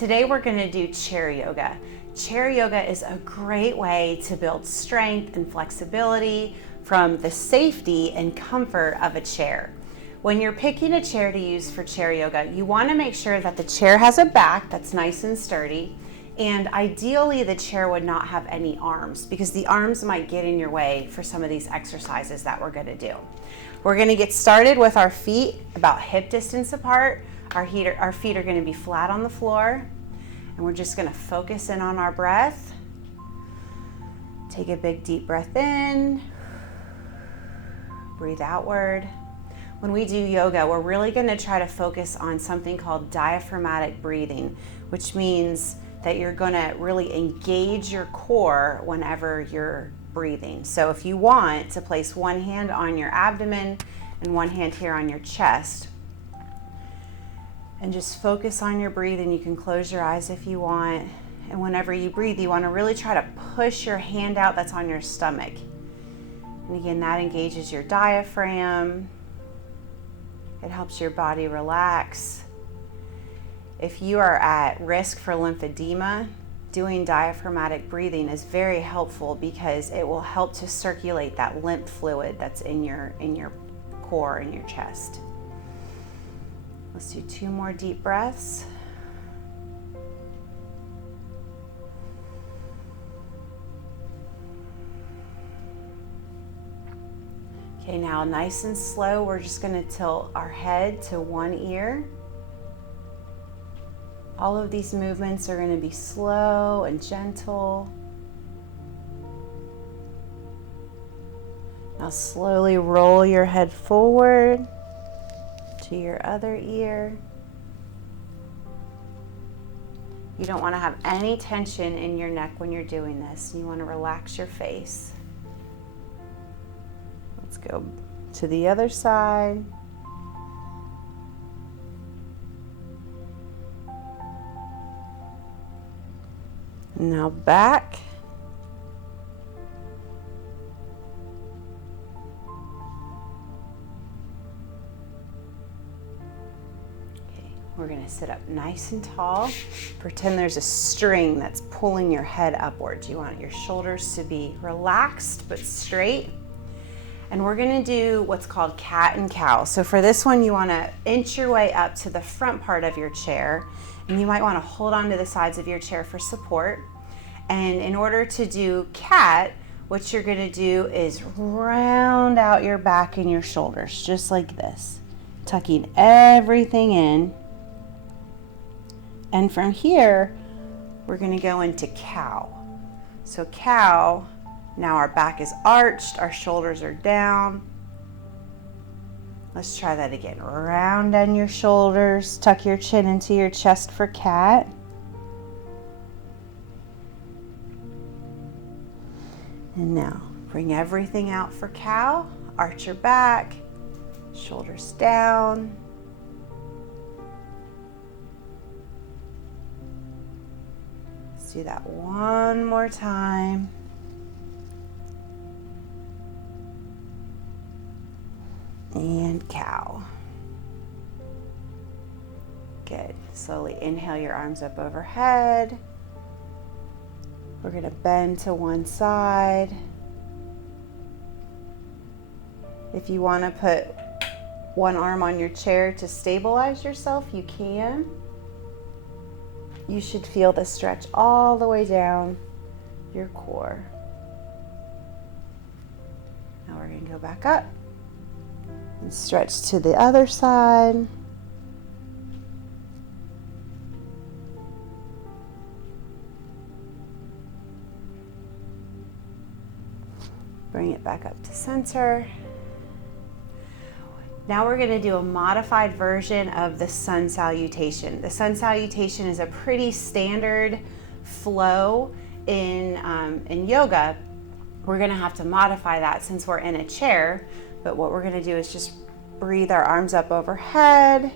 Today we're going to do chair yoga. Chair yoga is a great way to build strength and flexibility from the safety and comfort of a chair. When you're picking a chair to use for chair yoga, you want to make sure that the chair has a back that's nice and sturdy, and ideally the chair would not have any arms because the arms might get in your way for some of these exercises that we're going to do. We're going to get started with our feet about hip distance apart. Our feet are going to be flat on the floor, and we're just going to focus in on our breath. Take a big deep breath in, breathe outward. When we do yoga, we're really going to try to focus on something called diaphragmatic breathing, which means that you're going to really engage your core whenever you're breathing. So if you want to place one hand on your abdomen and one hand here on your chest, and just focus on your breathing. You can close your eyes if you want. And whenever you breathe, you want to really try to push your hand out that's on your stomach. And again, that engages your diaphragm. It helps your body relax. If you are at risk for lymphedema, doing diaphragmatic breathing is very helpful because it will help to circulate that lymph fluid that's in your core, in your chest. Let's do 2 more deep breaths. Okay, now nice and slow, we're just going to tilt our head to one ear. All of these movements are going to be slow and gentle. Now slowly roll your head forward to your other ear. You don't want to have any tension in your neck when you're doing this. You want to relax your face. Let's go to the other side. Now back. We're going to sit up nice and tall. Pretend there's a string that's pulling your head upwards. You want your shoulders to be relaxed but straight. And we're going to do what's called cat and cow. So for this one, you want to inch your way up to the front part of your chair. And you might want to hold on to the sides of your chair for support. And in order to do cat, what you're going to do is round out your back and your shoulders, just like this, tucking everything in. And from here, we're going to go into cow. So cow, now our back is arched, our shoulders are down. Let's try that again. Round down your shoulders, tuck your chin into your chest for cat. And now bring everything out for cow. Arch your back, shoulders down. Let's do that one more time. And cow. Good. Slowly inhale your arms up overhead. We're going to bend to one side. If you want to put one arm on your chair to stabilize yourself, you can. You should feel the stretch all the way down your core. Now we're going to go back up and stretch to the other side. Bring it back up to center. Now we're going to do a modified version of the sun salutation. The sun salutation is a pretty standard flow in yoga. We're going to have to modify that since we're in a chair, but what we're going to do is just breathe our arms up overhead.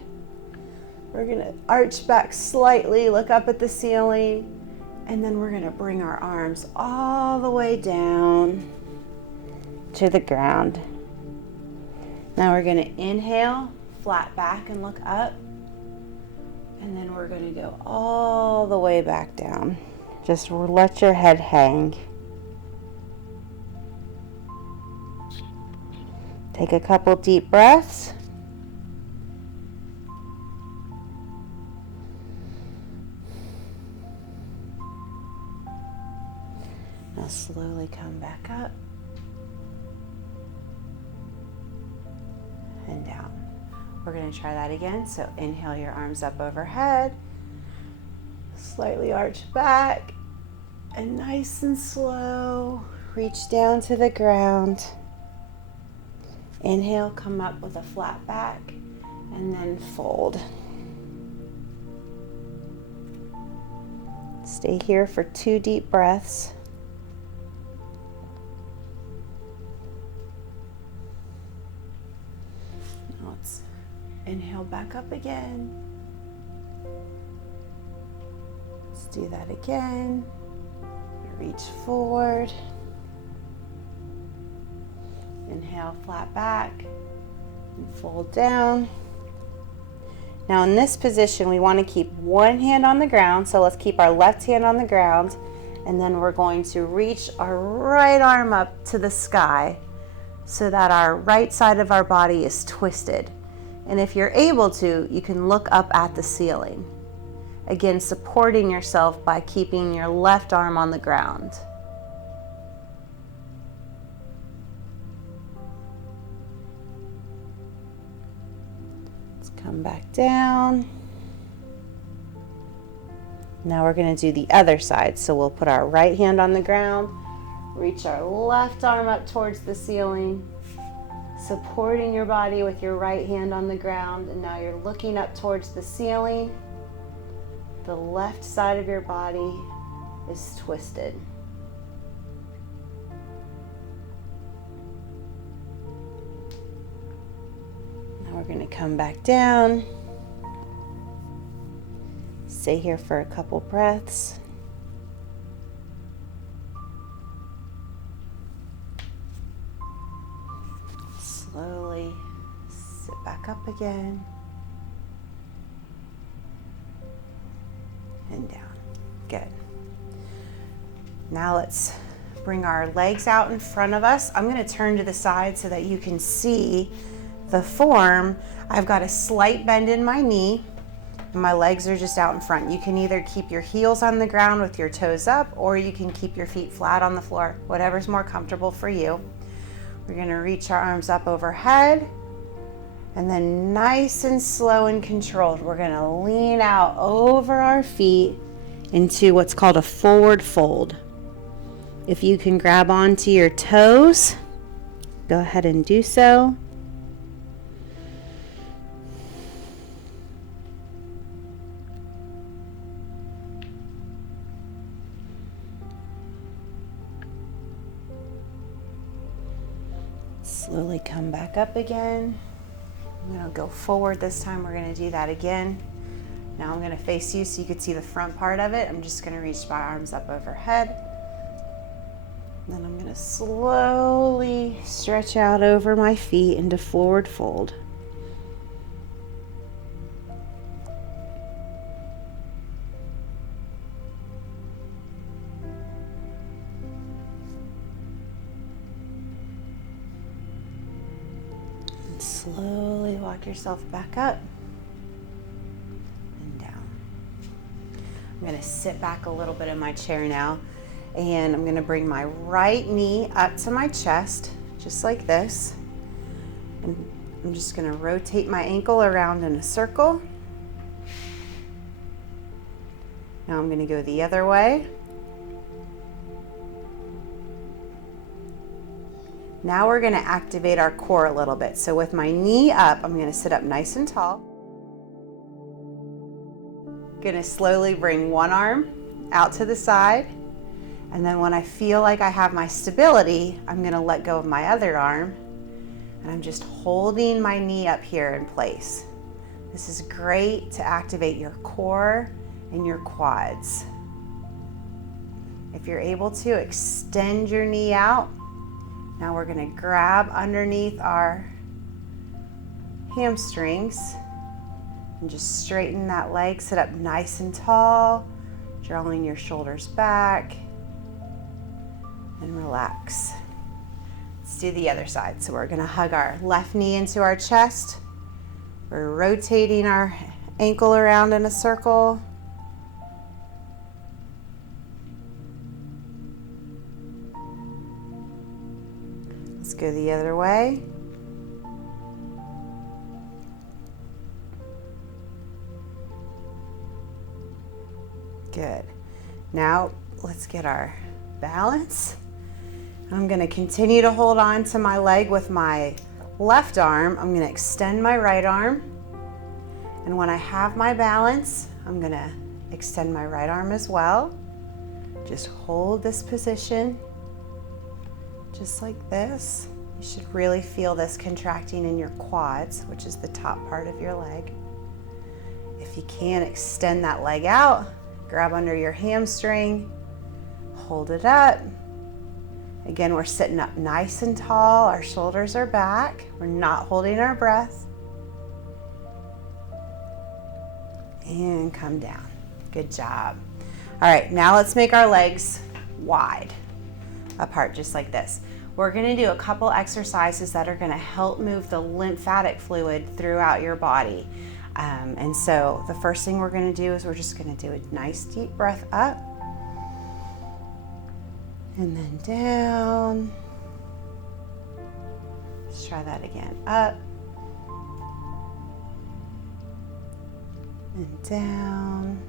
We're going to arch back slightly, look up at the ceiling, and then we're going to bring our arms all the way down to the ground. Now we're going to inhale, flat back and look up. And then we're going to go all the way back down. Just let your head hang. Take a couple deep breaths. Now slowly come back up and down. We're going to try that again. So inhale your arms up overhead, slightly arch back, and nice and slow, reach down to the ground. Inhale, come up with a flat back, and then fold. Stay here for 2 deep breaths. Now let's inhale back up again. Let's do that again. Reach forward. Inhale, flat back, and fold down. Now in this position, we want to keep one hand on the ground. So let's keep our left hand on the ground, and then we're going to reach our right arm up to the sky so that our right side of our body is twisted. And if you're able to, you can look up at the ceiling. Again, supporting yourself by keeping your left arm on the ground. Let's come back down. Now we're going to do the other side. So we'll put our right hand on the ground, reach our left arm up towards the ceiling, supporting your body with your right hand on the ground, and now you're looking up towards the ceiling. The left side of your body is twisted. Now we're going to come back down. Stay here for a couple breaths. Slowly sit back up again. And down. Good. Now let's bring our legs out in front of us. I'm going to turn to the side so that you can see the form. I've got a slight bend in my knee, and my legs are just out in front. You can either keep your heels on the ground with your toes up, or you can keep your feet flat on the floor, whatever's more comfortable for you. We're going to reach our arms up overhead. And then nice and slow and controlled, we're going to lean out over our feet into what's called a forward fold. If you can grab onto your toes, go ahead and do so. Slowly come back up again. I'm going to go forward this time. We're going to do that again. Now I'm going to face you so you can see the front part of it. I'm just going to reach my arms up overhead. Then I'm going to slowly stretch out over my feet into forward fold. Slowly walk yourself back up and down. I'm going to sit back a little bit in my chair now, and I'm going to bring my right knee up to my chest, just like this. And I'm just going to rotate my ankle around in a circle. Now I'm going to go the other way. Now we're going to activate our core a little bit. So with my knee up, I'm going to sit up nice and tall. Going to slowly bring one arm out to the side. And then when I feel like I have my stability, I'm going to let go of my other arm. And I'm just holding my knee up here in place. This is great to activate your core and your quads. If you're able to, extend your knee out. Now we're going to grab underneath our hamstrings. And just straighten that leg, sit up nice and tall, drawing your shoulders back, and relax. Let's do the other side. So we're gonna hug our left knee into our chest. We're rotating our ankle around in a circle. Let's go the other way. Good. Now let's get our balance. I'm going to continue to hold on to my leg with my left arm. I'm going to extend my right arm. And when I have my balance, I'm going to extend my right arm as well. Just hold this position, just like this. You should really feel this contracting in your quads, which is the top part of your leg. If you can, extend that leg out. Grab under your hamstring, hold it up. Again, we're sitting up nice and tall. Our shoulders are back. We're not holding our breath. And come down. Good job. All right, now let's make our legs wide apart, just like this. We're gonna do a couple exercises that are gonna help move the lymphatic fluid throughout your body. And so the first thing we're going to do is we're just going to do a nice deep breath up and then down. Let's try that again. Up and down.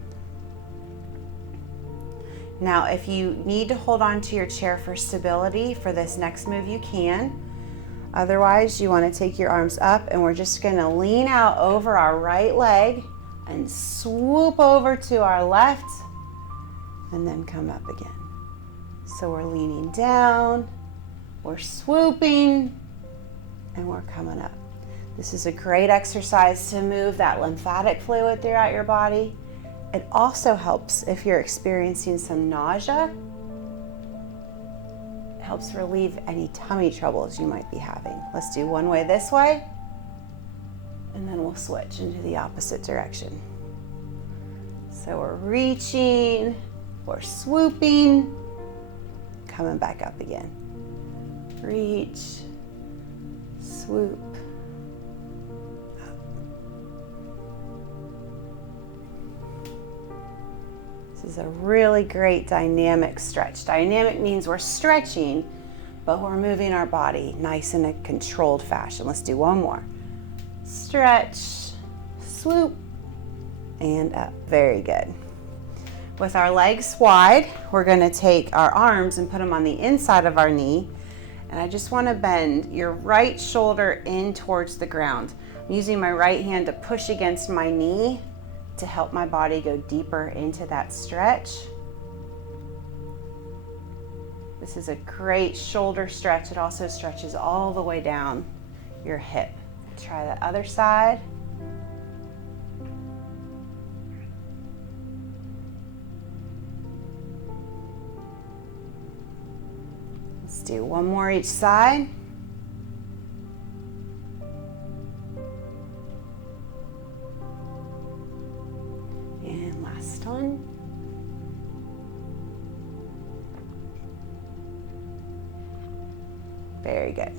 Now, if you need to hold on to your chair for stability for this next move, you can. Otherwise, you want to take your arms up and we're just going to lean out over our right leg and swoop over to our left and then come up again. So we're leaning down, we're swooping, and we're coming up. This is a great exercise to move that lymphatic fluid throughout your body. It also helps if you're experiencing some nausea. Helps relieve any tummy troubles you might be having. Let's do one way this way, and then we'll switch into the opposite direction. So we're reaching, we're swooping, coming back up again. Reach, swoop, up. This is a really great dynamic stretch. Dynamic means we're stretching, but we're moving our body nice in a controlled fashion. Let's do one more. Stretch, swoop, and up. Very good. With our legs wide, we're going to take our arms and put them on the inside of our knee. And I just want to bend your right shoulder in towards the ground. I'm using my right hand to push against my knee to help my body go deeper into that stretch. This is a great shoulder stretch. It also stretches all the way down your hip. Try the other side. Let's do one more each side. And last one. Very good.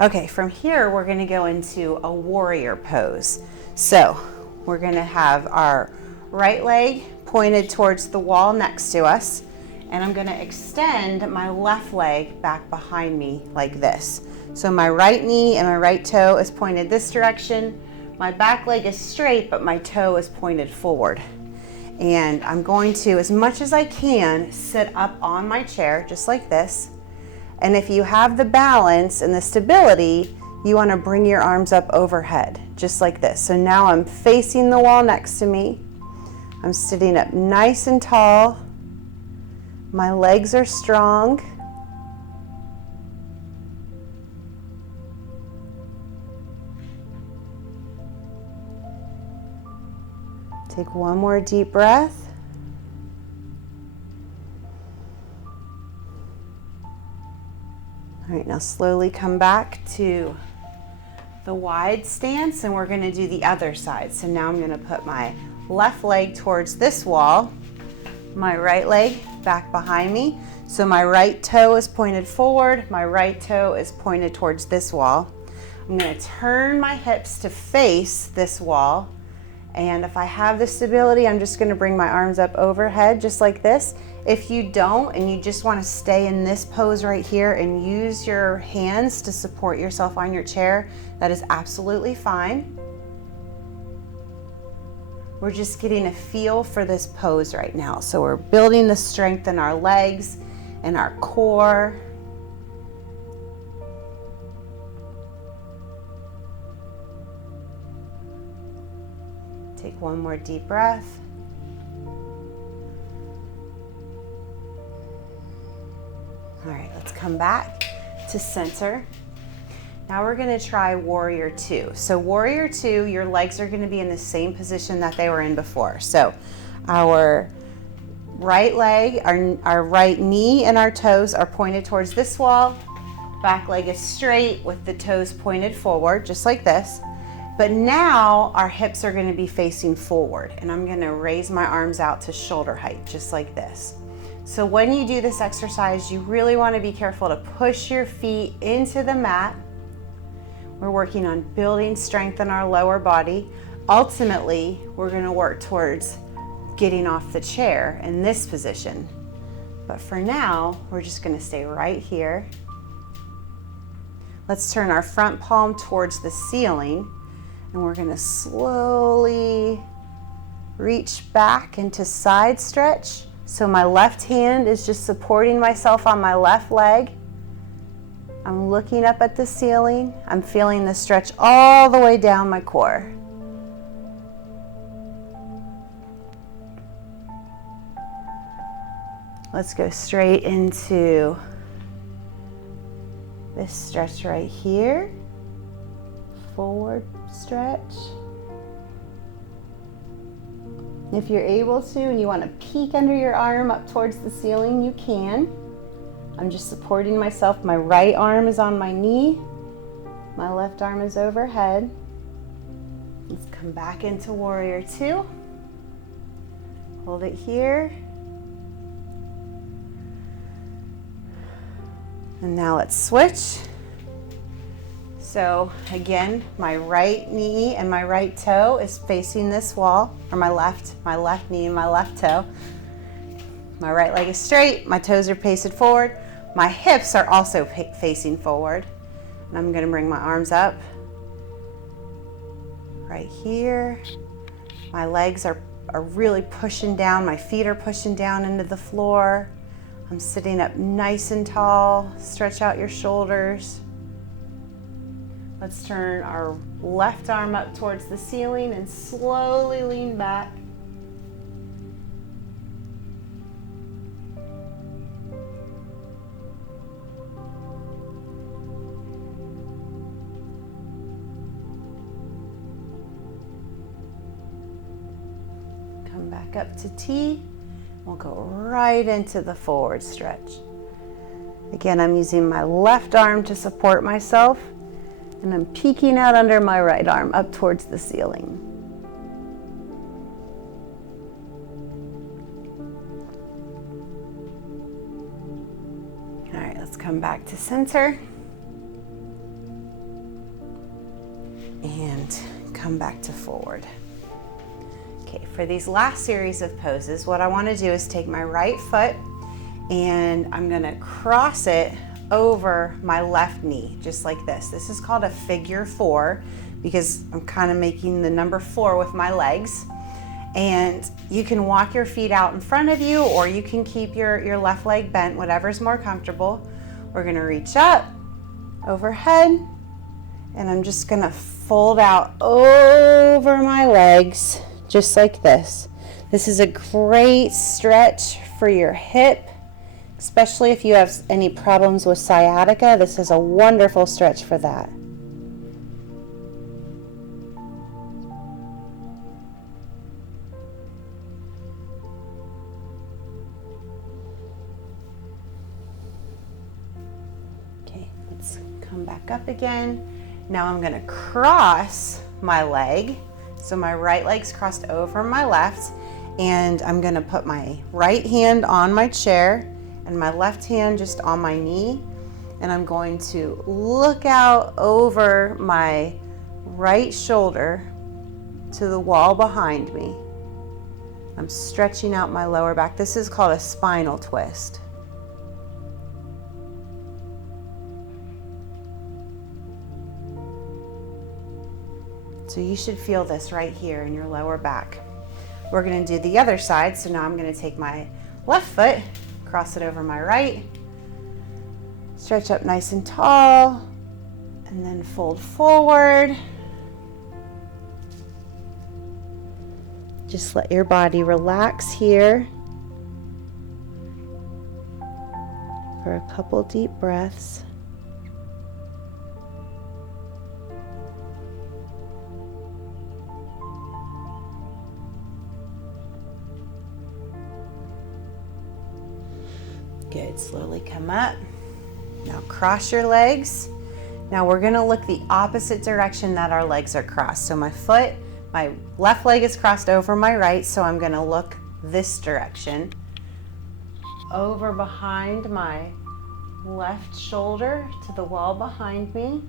Okay, from here we're going to go into a warrior pose. So we're going to have our right leg pointed towards the wall next to us, and I'm going to extend my left leg back behind me like this. So my right knee and my right toe is pointed this direction. My back leg is straight, but my toe is pointed forward. And I'm going to, as much as I can, sit up on my chair, just like this. And if you have the balance and the stability, you want to bring your arms up overhead, just like this. So now I'm facing the wall next to me. I'm sitting up nice and tall. My legs are strong. Take one more deep breath. All right, now slowly come back to the wide stance, and we're gonna do the other side. So now I'm gonna put my left leg towards this wall, my right leg back behind me. So my right toe is pointed forward, my right toe is pointed towards this wall. I'm gonna turn my hips to face this wall. And if I have the stability, I'm just gonna bring my arms up overhead just like this. If you don't and you just wanna stay in this pose right here and use your hands to support yourself on your chair, that is absolutely fine. We're just getting a feel for this pose right now. So we're building the strength in our legs and our core. Take one more deep breath. All right, let's come back to center. Now we're gonna try Warrior Two. So Warrior Two, your legs are gonna be in the same position that they were in before. So our right leg, our right knee and our toes are pointed towards this wall. Back leg is straight with the toes pointed forward, just like this. But now our hips are gonna be facing forward, and I'm gonna raise my arms out to shoulder height, just like this. So when you do this exercise, you really wanna be careful to push your feet into the mat. We're working on building strength in our lower body. Ultimately, we're gonna work towards getting off the chair in this position. But for now, we're just gonna stay right here. Let's turn our front palm towards the ceiling, and we're gonna slowly reach back into side stretch. So my left hand is just supporting myself on my left leg. I'm looking up at the ceiling. I'm feeling the stretch all the way down my core. Let's go straight into this stretch right here. Forward stretch. If you're able to and you want to peek under your arm up towards the ceiling, you can. I'm just supporting myself. My right arm is on my knee. My left arm is overhead. Let's come back into Warrior Two. Hold it here. And now let's switch. So again, my right knee and my right toe is facing this wall, or my left knee and my left toe. My right leg is straight, my toes are pasted forward. My hips are also facing forward. And I'm gonna bring my arms up right here. My legs are really pushing down, my feet are pushing down into the floor. I'm sitting up nice and tall. Stretch out your shoulders. Let's turn our left arm up towards the ceiling and slowly lean back. Come back up to T. We'll go right into the forward stretch. Again, I'm using my left arm to support myself, and I'm peeking out under my right arm up towards the ceiling. All right, let's come back to center. And come back to forward. Okay, for these last series of poses, what I want to do is take my right foot and I'm going to cross it over my left knee, just like this. This is called a figure four because I'm kind of making the number 4 with my legs. And you can walk your feet out in front of you, or you can keep your left leg bent, whatever's more comfortable. We're going to reach up, overhead, and I'm just going to fold out over my legs, just like this. This is a great stretch for your hip, especially if you have any problems with sciatica. This is a wonderful stretch for that. Okay, let's come back up again. Now I'm gonna cross my leg. So my right leg's crossed over my left, and I'm gonna put my right hand on my chair and my left hand just on my knee. And I'm going to look out over my right shoulder to the wall behind me. I'm stretching out my lower back. This is called a spinal twist. So you should feel this right here in your lower back. We're gonna do the other side. So now I'm gonna take my left foot, cross it over my right, stretch up nice and tall, and then fold forward. Just let your body relax here for a couple deep breaths. Good, slowly come up. Now cross your legs. Now we're gonna look the opposite direction that our legs are crossed. So my left leg is crossed over my right, so I'm gonna look this direction. Over behind my left shoulder to the wall behind me.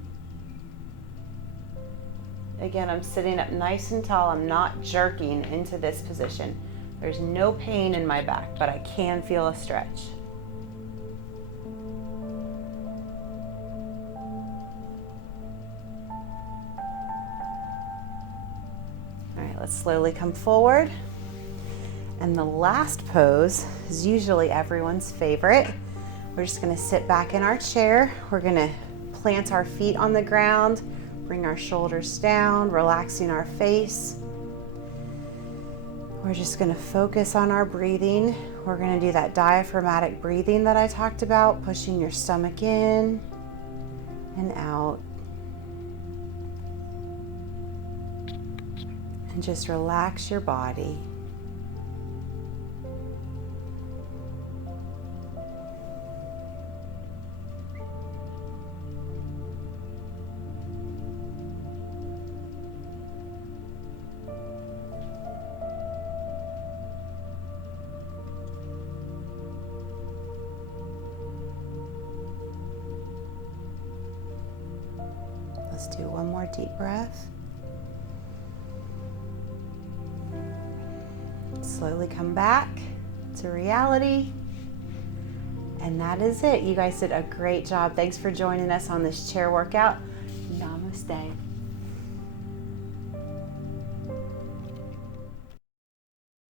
Again, I'm sitting up nice and tall. I'm not jerking into this position. There's no pain in my back, but I can feel a stretch. All right, let's slowly come forward. And the last pose is usually everyone's favorite. We're just gonna sit back in our chair. We're gonna plant our feet on the ground, bring our shoulders down, relaxing our face. We're just gonna focus on our breathing. We're gonna do that diaphragmatic breathing that I talked about, pushing your stomach in and out. And just relax your body. Let's do one more deep breath. Slowly come back to reality. And that is it. You guys did a great job. Thanks for joining us on this chair workout. Namaste.